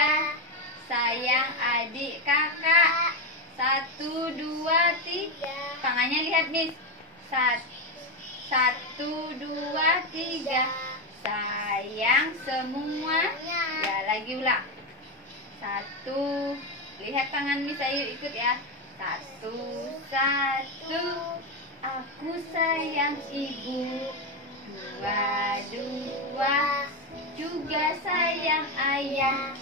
3. Sayang adik kakak. 1, 2, 3. Tangannya lihat Miss. 1, 2, 3. Sayang semua. Ya, lagi ulang. 1. Lihat tangan Miss Ayu, ikut ya. 1, 1. Aku sayang ibu. 2, 2. Juga sayang ayah.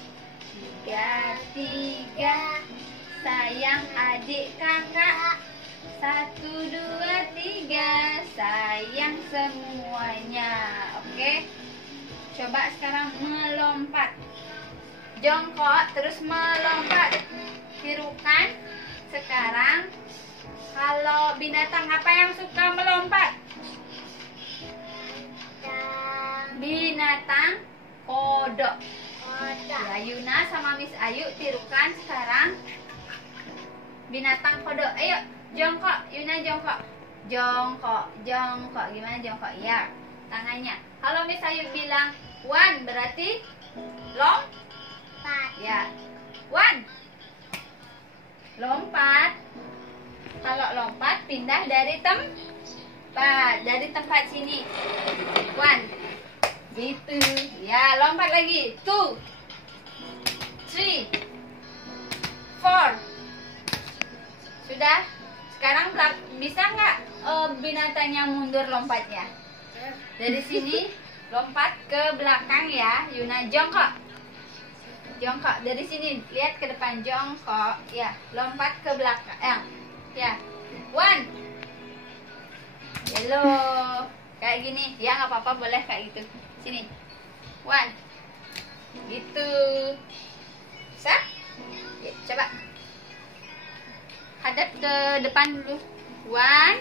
3, 3. Sayang adik kakak. 1, 2, 3. Sayang semuanya. Oke. Coba sekarang melompat. Jongkok terus melompat. Tirukan. Sekarang kalau binatang apa yang suka melompat? Binatang kodok. Ya, Yuna sama Miss Ayu tirukan sekarang binatang kodok. Ayo, jongkok. Yuna jongkok. Jongkok, jongkok. Gimana jongkok? Ya, tangannya. Kalau Miss Ayu bilang 1 berarti lompat. Ya, 1. Lompat. Kalau lompat pindah dari tempat. Dari tempat sini. 1. Gitu. Ya, lompat lagi. 2, 3, 4. Sudah. Sekarang bisa nggak binatangnya mundur lompatnya? Dari sini lompat ke belakang ya. Yuna jongkok. Jongkok dari sini, lihat ke depan, jongkok. Ya, lompat ke belakang. Ya. 1. Hello. Kayak gini. Ya, nggak apa-apa, boleh kayak gitu. Sini. 1. Gitu. Bisa? Ya, coba. Hadap ke depan dulu. 1.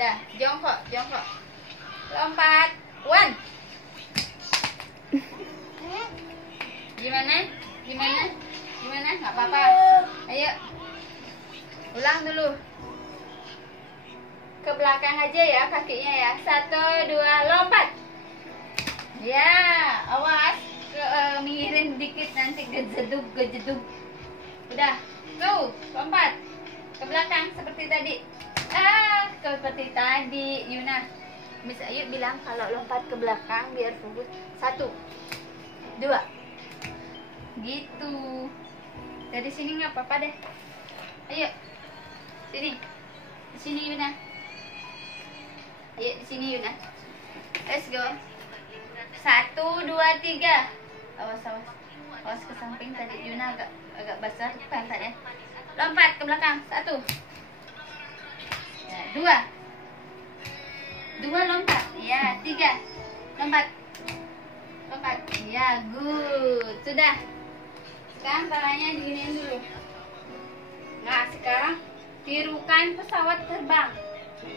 Dah, jongkok, jongkok. Lompat. 1. Gimana? Gimana? Gimana? Nggak apa-apa. Ayo. Ulang dulu. Ke belakang aja ya kakinya ya. 1, 2, lompat. Ya, awas. Miringin dikit nanti gejeduk, gejeduk. Udah. Tuh, lompat. Ke belakang seperti tadi. Seperti tadi. Yuna, Miss Ayu bilang kalau lompat ke belakang biar fokus. 1, 2. Gitu. Dari sini nggak apa-apa deh. Ayo. Sini. Di sini Yuna. Ayo di sini Yuna. Let's go. 1, 2, 3. Awas, awas. Awas ke samping tadi. Yuna agak basah pantatnya. Lompat ke belakang. 1. Ya, 2. 2 lompat. Ya, 3. Lompat. Lompat. Ya, good. Sudah. Sekarang tangannya diginiin dulu. Nah, sekarang tirukan pesawat terbang.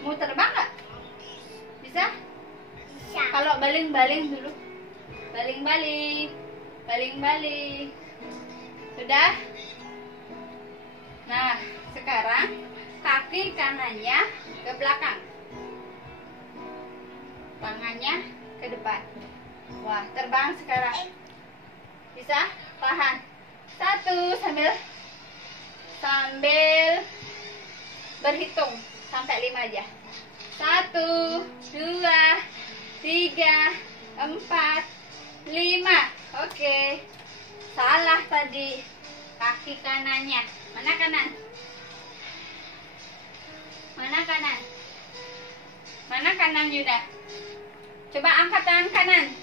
Mau terbang nggak? Bisa? Bisa. Kalau baling-baling dulu. Baling-baling. Baling-baling. Sudah? Nah, sekarang kaki kanannya ke belakang. Tangannya ke depan. Wah, terbang sekarang. Bisa? Tahan. 1 sambil berhitung sampai 5 aja. 1, 2, 3, 4, 5. Oke. Salah tadi. Kaki kanannya. Mana kanan? Mana kanan? Mana kanan Yuda? Coba angkat tangan kanan.